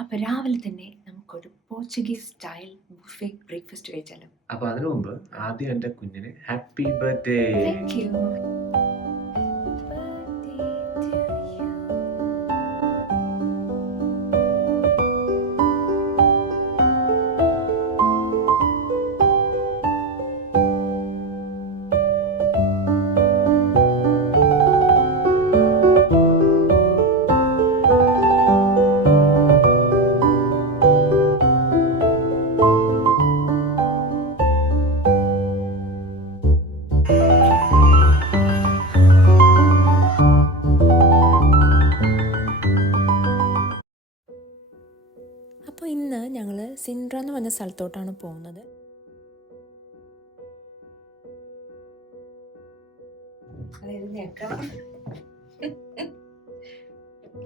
അപ്പൊ രാവിലെ തന്നെ നമുക്കൊരു പോർച്ചുഗീസ് സ്റ്റൈൽ ബുഫേ ബ്രേക്ക്ഫാസ്റ്റ് കഴിച്ചാലോ? അപ്പൊ അതിനു മുമ്പ് ആദ്യം എന്റെ കുഞ്ഞിന് ഹാപ്പി ബർത്ത്ഡേ. Thank you. അപ്പോൾ ഇന്ന് ഞങ്ങൾ സിൻഡ്ര എന്ന് പറഞ്ഞ സ്ഥലത്തോട്ടാണ് പോകുന്നത്.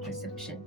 റിസപ്ഷൻ.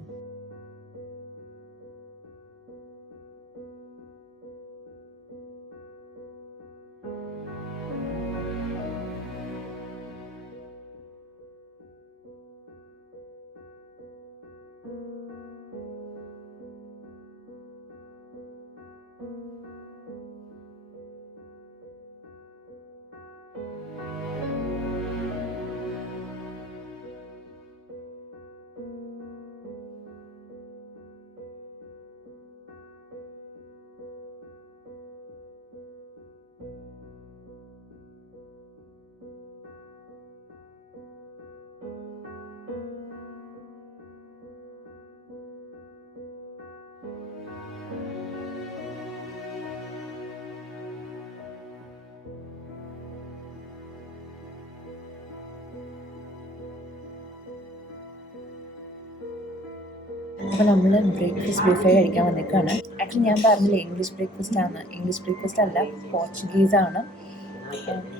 അപ്പോൾ നമ്മൾ ബ്രേക്ക്ഫാസ്റ്റ് ബുഫേ കഴിക്കാൻ വന്നിട്ടാണ്. ആക്ച്വലി ഞാൻ പറഞ്ഞില്ലേ ഇംഗ്ലീഷ് ബ്രേക്ക്ഫാസ്റ്റ് ആണ്. ഇംഗ്ലീഷ് ബ്രേക്ക്ഫാസ്റ്റ് അല്ല, പോർച്ചുഗീസാണ്.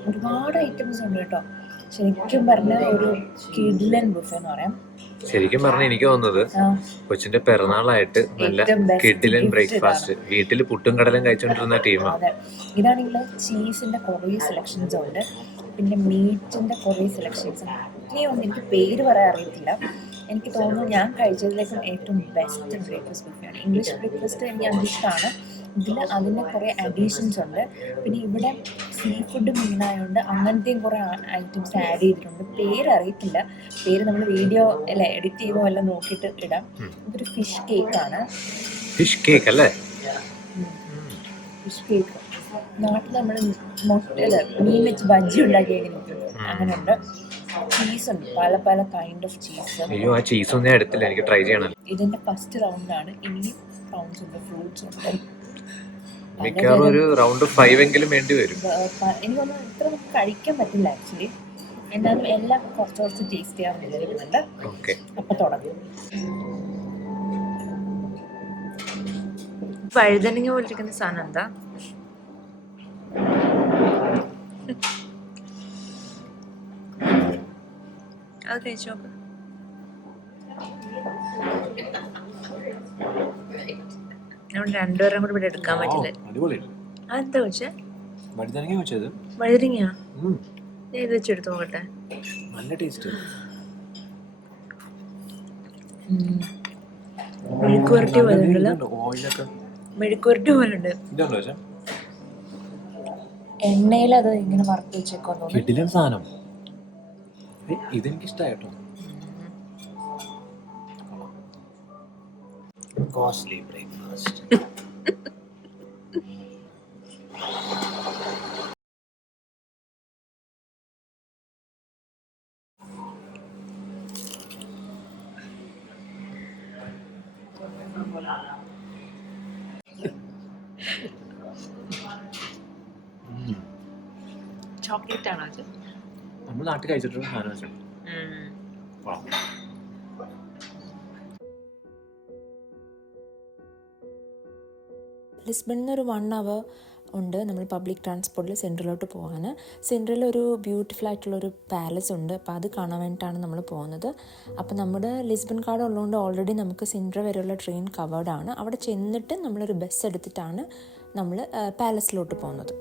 ഒരുപാട് ഐറ്റംസ് ഉണ്ട് കേട്ടോ. ശരിക്കും പറഞ്ഞാൽ ഒരു കിഡിലൻ ബുഫേ എന്ന് പറയാം. ശരിക്കും പറഞ്ഞ എനിക്ക് തോന്നുന്നത് കൊച്ചിന്റെ പിറന്നാളായിട്ട് നല്ല കിഡിലൻ ബ്രേക്ക്ഫാസ്റ്റ്. വീട്ടിൽ പുട്ടും കടലും കഴിച്ചോണ്ടിരുന്ന ടീമാണ്. അതെ, ഇതാണെങ്കിൽ ചീസിന്റെ കുറേ സെലക്ഷൻസ് ഉണ്ട്, പിന്നെ മീറ്റിന്റെ കുറേ സെലക്ഷൻസ് ഉണ്ട്. ഒന്നും എനിക്ക് പേര് പറയാൻ അറിയത്തില്ല. എനിക്ക് തോന്നുന്നു ഞാൻ കഴിച്ചതിലേക്കും ഏറ്റവും ബെസ്റ്റ് ബ്രേക്ക്ഫാസ്റ്റ് ബുഫേയാണ്. ഇംഗ്ലീഷ് ബ്രേക്ക്ഫാസ്റ്റ് എനിക്ക് ഇഷ്ടമാണ്. ഇതിൽ അതിന് കുറേ അഡീഷൻസ് ഉണ്ട്. പിന്നെ ഇവിടെ സീ ഫുഡ് മീനായതുകൊണ്ട് അങ്ങനത്തെയും കുറേ ഐറ്റംസ് ആഡ് ചെയ്തിട്ടുണ്ട്. പേര് അറിയത്തില്ല, പേര് നമ്മൾ വീഡിയോ അല്ല എഡിറ്റ് ചെയ്യുമ്പോൾ എല്ലാം നോക്കിയിട്ട് ഇടാം. ഇതൊരു ഫിഷ് കേക്കാണ്. ഫിഷ് കേക്ക് അല്ലേ? ഫിഷ് കേക്ക് നാട്ടിൽ നമ്മൾ മുട്ടല് മീൻ വെച്ച് ബജ്ജി ഉണ്ടാക്കി അങ്ങനെയുണ്ട്. ചീസുണ്ട്, പല പല കൈൻഡ് ഓഫ് ചീസ്. അയ്യോ, ആ ചീസ് ഒന്നും ഞാൻ എടുത്തില്ല, എനിക്ക് ട്രൈ ചെയ്യണം. ഇതിന്റെ ഫസ്റ്റ് റൗണ്ടാണ്. ഇനിയും റൗണ്ട്സ് ഉണ്ട്, ഫ്രൂട്ട്സ് ഉണ്ട്. മിക്കവാറും ഒരു റൗണ്ട് 5 എങ്കിലും വേണ്ടി വരും. എനിക്കൊന്നും ഇത്ര നമുക്ക് കഴിക്കാൻ പറ്റില്ല ആക്ച്വലി. എന്നാലും എല്ലാം കുറച്ച് കുറച്ച് ടേസ്റ്റ് ചെയ്യാൻ വിചാരിക്കുന്നുണ്ട്. അപ്പൊ തുടങ്ങും. വഴുതനങ്ങ പോലിരിക്കുന്ന സാധനം എന്താ? അത് കഴിച്ചു നോക്ക്. നമ്മൾ രണ്ടുപേരും കൂടെ ഇവിടെ എടുക്കാൻ പറ്റില്ല. അതെന്താ വെച്ചേ? വഴുതനങ്ങ ഇത് വെച്ചെടുത്ത് നോക്കട്ടെ. നല്ല ടേസ്റ്റ്. മെഴുക്കുവരട്ടി പോലെ ഉണ്ടല്ലോ. മെഴുക്കുവരട്ടി പോലെ ഉണ്ട്. എണ്ണയിൽ അത് ഇങ്ങനെ വറുത്ത് വെച്ചേക്കോ സാധനം. ഇതെനിക്ക് ഇഷ്ടമായിട്ടോ. Costly breakfast. ചോക്ലേറ്റ് ആണോ അത്? നമ്മൾ നാട്ടിൽ കഴിച്ചിട്ടുള്ള സാധനം. ലിസ്ബണിൽ നിന്ന് ഒരു 1 hour ഉണ്ട് നമ്മൾ പബ്ലിക് ട്രാൻസ്പോർട്ടിൽ സെൻട്രലിലോട്ട് പോകാൻ. സെൻട്രലിൽ ഒരു ബ്യൂട്ടിഫുൾ ആയിട്ടുള്ളൊരു പാലസ് ഉണ്ട്, അപ്പോൾ അത് കാണാൻ വേണ്ടിയിട്ടാണ് നമ്മൾ പോകുന്നത്. അപ്പോൾ നമ്മുടെ ലിസ്ബൺ കാർഡ് ഉള്ളതുകൊണ്ട് ഓൾറെഡി നമുക്ക് സെൻട്ര വരെയുള്ള ട്രെയിൻ കവേർഡ് ആണ്. അവിടെ ചെന്നിട്ട് നമ്മളൊരു ബസ് എടുത്തിട്ടാണ് നമ്മൾ പാലസിലോട്ട് പോകുന്നത്.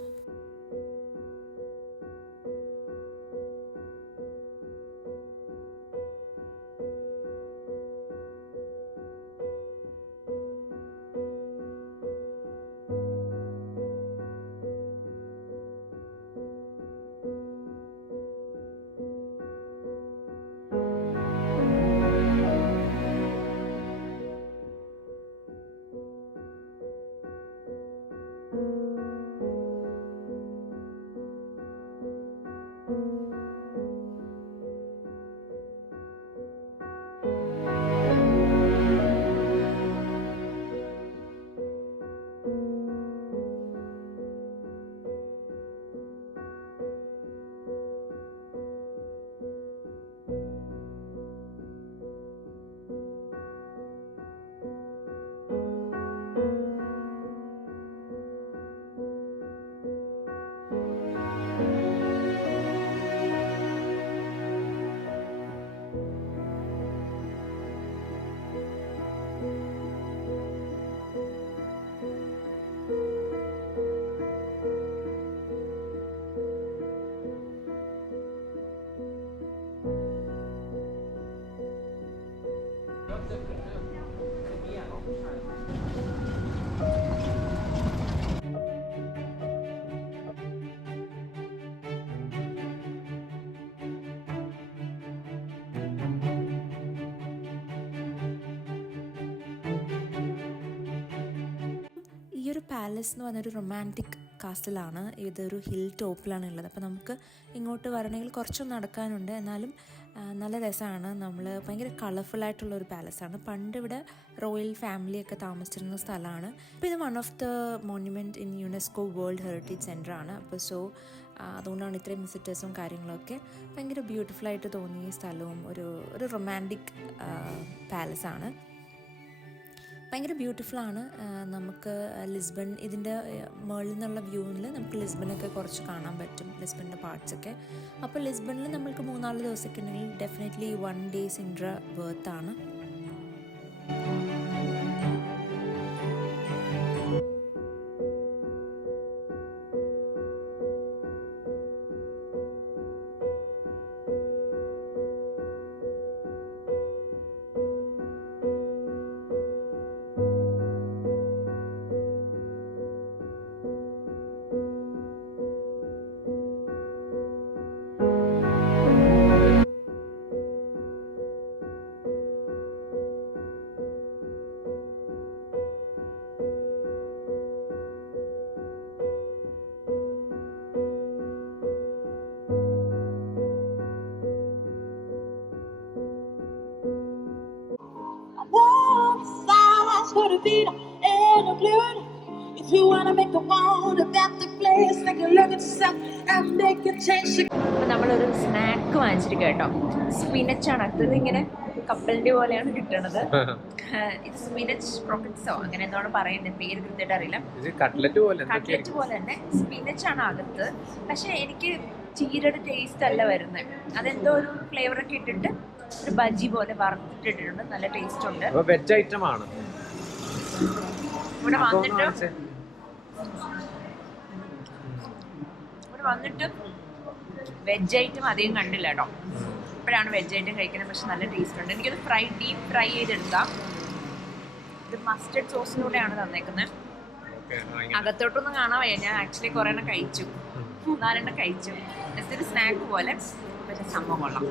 ഈ ഒരു പാലസ് എന്ന് പറഞ്ഞൊരു റൊമാൻറ്റിക് കാസ്റ്റലാണ്. ഇതൊരു ഹിൽ ടോപ്പിലാണ് ഉള്ളത്. അപ്പോൾ നമുക്ക് ഇങ്ങോട്ട് വരണമെങ്കിൽ കുറച്ചൊന്നും നടക്കാനുണ്ട്, എന്നാലും നല്ല രസമാണ്. നമ്മൾ ഭയങ്കര കളർഫുള്ളായിട്ടുള്ള ഒരു പാലസാണ്. പണ്ട് ഇവിടെ റോയൽ ഫാമിലിയൊക്കെ താമസിച്ചിരുന്ന സ്ഥലമാണ്. അപ്പോൾ ഇത് one of the monument in UNESCO world heritage സെൻ്ററാണ്. അപ്പോൾ അതുകൊണ്ടാണ് ഇത്രയും വിസിറ്റേഴ്സും കാര്യങ്ങളൊക്കെ. ഭയങ്കര ബ്യൂട്ടിഫുള്ളായിട്ട് തോന്നിയ സ്ഥലവും ഒരു റൊമാൻറ്റിക് പാലസാണ്. ഭയങ്കര ബ്യൂട്ടിഫുള്ളാണ്. നമുക്ക് ലിസ്ബൺ ഇതിൻ്റെ മുകളിൽ നിന്നുള്ള വ്യൂവിൽ നമുക്ക് ലിസ്ബണൊക്കെ കുറച്ച് കാണാൻ പറ്റും, ലിസ്ബണിൻ്റെ പാർട്സൊക്കെ. അപ്പോൾ ലിസ്ബണിൽ നമ്മൾക്ക് 3-4 ദിവസമൊക്കെ ഉണ്ടെങ്കിൽ definitely 1 day Cintra വേർത്താണ്. For the beat and the blood. If you wanna make the world a better place, take a look at yourself and make a change. അപ്പോൾ നമ്മളൊരു സ്നാക്ക് വാങ്ങിച്ചിരിക്കുക കേട്ടോ. സ്പിനച്ചാണ് അടുത്തത്. ഇങ്ങനെ കപ്പലിൻ്റെ പോലെയാണ് കിട്ടണത്. ഇത് സ്പിനച്ച് ക്രോക്കറ്റ്സോ അങ്ങനെ എന്താണ് പറയുന്നത്, പേര് കൃത്യമായിട്ട് അറിയില്ല. കട്ട്ലറ്റ് പോലെ തന്നെ സ്പിനച്ചാണ് അകത്ത്. പക്ഷെ എനിക്ക് ചീരയുടെ ടേസ്റ്റ് അല്ല വരുന്നത്. അതെന്തോ ഒരു ഫ്ലേവറൊക്കെ ഇട്ടിട്ട് ഒരു ബജി പോലെ വറുത്തിട്ടിട്ടുണ്ട്. നല്ല ടേസ്റ്റ് ഉണ്ട്. വെജ് ഐറ്റം ആണ്. ഇവിടെ വന്നിട്ട് വെജ് ഐറ്റം അധികം കണ്ടില്ല കേട്ടോ. ഇപ്പോഴാണ് വെജ് ഐറ്റം കഴിക്കുന്നത്. പക്ഷെ നല്ല ടേസ്റ്റ് ഉണ്ട്. എനിക്കത് ഡീപ്പ് ഫ്രൈ ചെയ്തെടുക്കാം. ഇത് മസ്റ്റർഡ് സോസിലൂടെയാണ് തന്നേക്കുന്നത്. അകത്തോട്ടൊന്നും കാണാൻ വയ്യ. ഞാൻ ആക്ച്വലി കുറേ എണ്ണം കഴിച്ചു, 4 കഴിച്ചു. ജസ്റ്റ് ഒരു സ്നാക്ക് പോലെ. പക്ഷെ സംഭവം കൊള്ളാം.